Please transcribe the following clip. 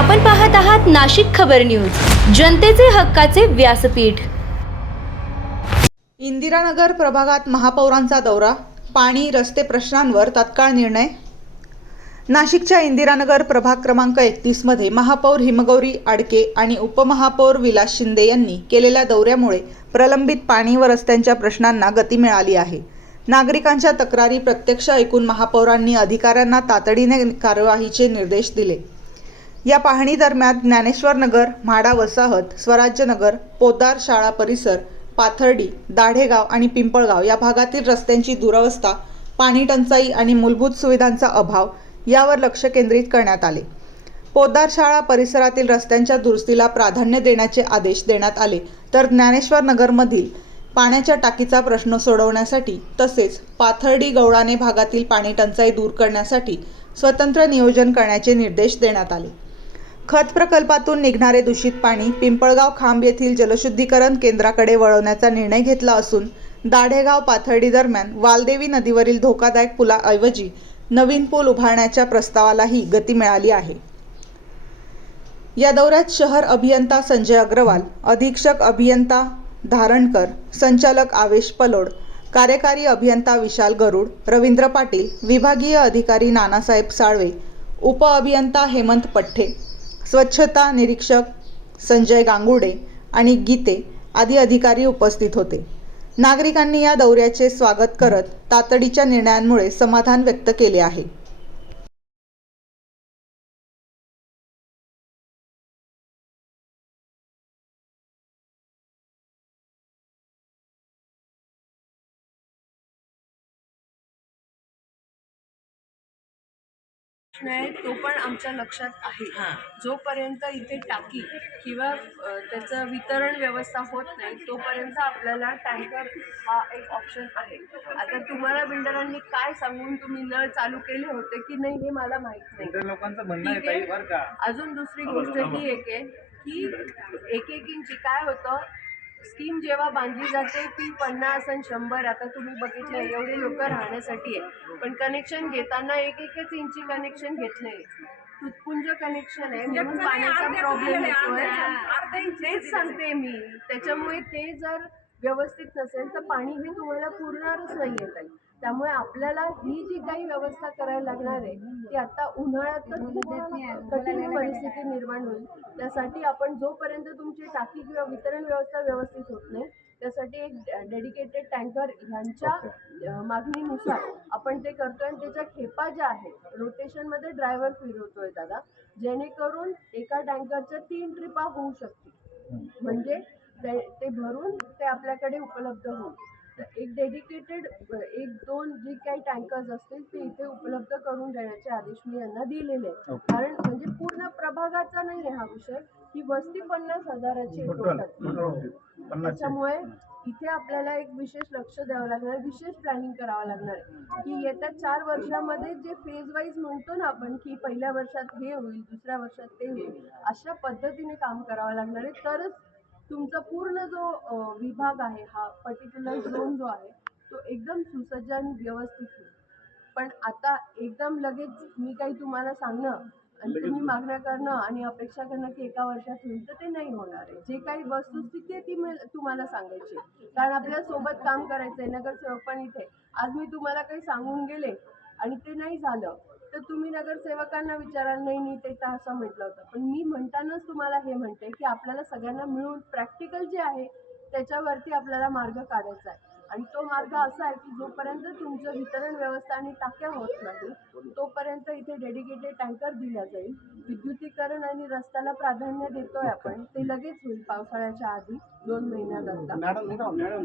आपण पाहत आहात नाशिक खबर न्यूज, जनतेचे हक्काचे व्यासपीठ। इंदिरानगर प्रभागात महापौरांचा दौरा, पाणी रस्ते प्रश्नांवर तात्काळ निर्णय। नाशिकच्या इंदिरानगर प्रभाग क्रमांक 31 मध्ये महापौर हिमगौरी आडके आणि उपमहापौर विलास शिंदे यांनी केलेल्या दौऱ्यामुळे प्रलंबित पाणी व रस्त्यांच्या प्रश्नांना गती मिळाली आहे। नागरिकांच्या तक्रारी प्रत्यक्ष ऐकून महापौरांनी अधिकाऱ्यांना तातडीने कार्यवाहीचे निर्देश दिले। या पाहणी दरम्यान ज्ञानेश्वर नगर, म्हाडा वसाहत, स्वराज्य नगर, पोद्दार शाळा परिसर, पाथर्डी, दाढेगाव आणि पिंपळगाव या भागातील रस्त्यांची दुरवस्था, पाणी टंचाई आणि मूलभूत सुविधांचा अभाव यावर लक्ष केंद्रित करण्यात आले। पोद्दार शाळा परिसरातील रस्त्यांच्या दुरुस्तीला प्राधान्य देण्याचे आदेश देण्यात आले, तर ज्ञानेश्वर नगरमधील पाण्याच्या टाकीचा प्रश्न सोडवण्यासाठी तसेच पाथर्डी गवळाणे भागातील पाणी टंचाई दूर करण्यासाठी स्वतंत्र नियोजन करण्याचे निर्देश देण्यात आले। खत प्रकल्पातून निघणारे दूषित पाणी पिंपळगाव खांब येथील जलशुद्धीकरण केंद्राकडे वळवण्याचा निर्णय घेतला असून दाढेगाव पाथर्डी दरम्यान वालदेवी नदीवरील धोकादायक पुलाऐवजी नवीन पूल उभारण्याच्या प्रस्तावालाही गती मिळाली आहे। या दौऱ्यात शहर अभियंता संजय अग्रवाल, अधीक्षक अभियंता धारणकर, संचालक आवेश पलोड, कार्यकारी अभियंता विशाल गरुड, रवींद्र पाटील, विभागीय अधिकारी नानासाहेब साळवे, उप अभियंता हेमंत पठ्ठे, स्वच्छता निरीक्षक संजय गांगुर्डे आणि गीते आदी अधिकारी उपस्थित होते। नागरिकांनी या दौऱ्याचे स्वागत करत तातडीच्या निर्णयांमुळे समाधान व्यक्त केले आहे। नाही, तो पण आमच्या लक्षात आहे। जोपर्यंत इथे टाकी किंवा त्याचं वितरण व्यवस्था होत नाही तोपर्यंत आपल्याला टँकर हा एक ऑप्शन आहे। आता तुम्हाला बिल्डरांनी काय सांगून तुम्ही नळ चालू केले होते की नाही हे मला माहित नाही। लोकांचं म्हणणं आहे ताई बरं का। अजून दुसरी गोष्ट ही एक आहे की एक इंची काय होतं, स्कीम जेव्हा बांधली जाते ती 50 आणि 100 आता तुम्ही बघितलं एवढे लोक राहण्यासाठी आहे, पण कनेक्शन घेताना एक इंची कनेक्शन घेतलंय, तुटपुंज कनेक्शन आहे म्हणून पाण्याचा प्रॉब्लेम येतोय। तेच सांगते मी, त्याच्यामुळे ते जर व्यवस्थित नसेल तर पाणी हे तुम्हाला पुरणारच नाही येत। त्यामुळे आपल्याला ही जी काही व्यवस्था करायला लागणार आहे ती आता उन्हाळ्यात कठीण परिस्थिती निर्माण होईल। त्यासाठी आपण जोपर्यंत तुमची टाकी किंवा वितरण व्यवस्था व्यवस्थित होत नाही त्यासाठी एक डेडिकेटेड टँकर ह्यांच्या मागणीनुसार आपण ते करतोय आणि त्याच्या खेपा ज्या आहेत रोटेशनमध्ये ड्रायव्हर फिरवतोय दादा, जेणेकरून एका टँकरच्या 3 ट्रिपा होऊ शकतील, म्हणजे ते भरून ते आपल्याकडे उपलब्ध होईल। एक डेडिकेटेड 1-2 जी काही टँकर्स असतील ते इथे उपलब्ध करून देण्याचे आदेश मी यांना दिलेले आहेत। कारण म्हणजे पूर्ण प्रभागाचा नाही हा विषय, ही वस्ती 50,000ची टोटल, त्याच्यामुळे इथे आपल्याला एक विशेष लक्ष द्यावं लागणार, विशेष प्लॅनिंग करावं लागणार आहे की येत्या 4 वर्षामध्ये जे फेज वाईज म्हणतो ना आपण की पहिल्या वर्षात हे होईल, दुसऱ्या वर्षात ते होईल, अशा पद्धतीने काम करावं लागणार आहे, तरच तुमचा पूर्ण जो विभाग आहे हा पर्टिक्युलर झोन जो आहे तो एकदम सुसज्ज आणि व्यवस्थित होईल। पण आता एकदम लगेच मी काही तुम्हाला सांगणं आणि तुम्ही मागण्या करणं आणि अपेक्षा करणं की एका वर्षात होईल तर ते नाही होणार आहे। जे काही वस्तुस्थिती आहे ती तुम्हाला सांगायची, कारण आपल्याला सोबत काम करायचंय। नगरसेवक पण इथे आज मी तुम्हाला काही सांगून गेले आणि ते नाही झालं तर तुम्ही नगरसेवकांना विचारा, नाही ते तर असं म्हटलं होतं, पण मी म्हणतानाच तुम्हाला हे म्हणते की आपल्याला सगळ्यांना मिळून प्रॅक्टिकल जे आहे त्याच्यावरती आपल्याला मार्ग काढायचा आहे। आणि तो मार्ग असा आहे की जोपर्यंत तुमचं वितरण व्यवस्था आणि टाक्या होत नाही तोपर्यंत इथे डेडिकेटेड टँकर दिला जाईल। विद्युतीकरण आणि रस्त्याला प्राधान्य देतोय आपण, ते लगेच होईल पावसाळ्याच्या आधी 2 महिन्यात।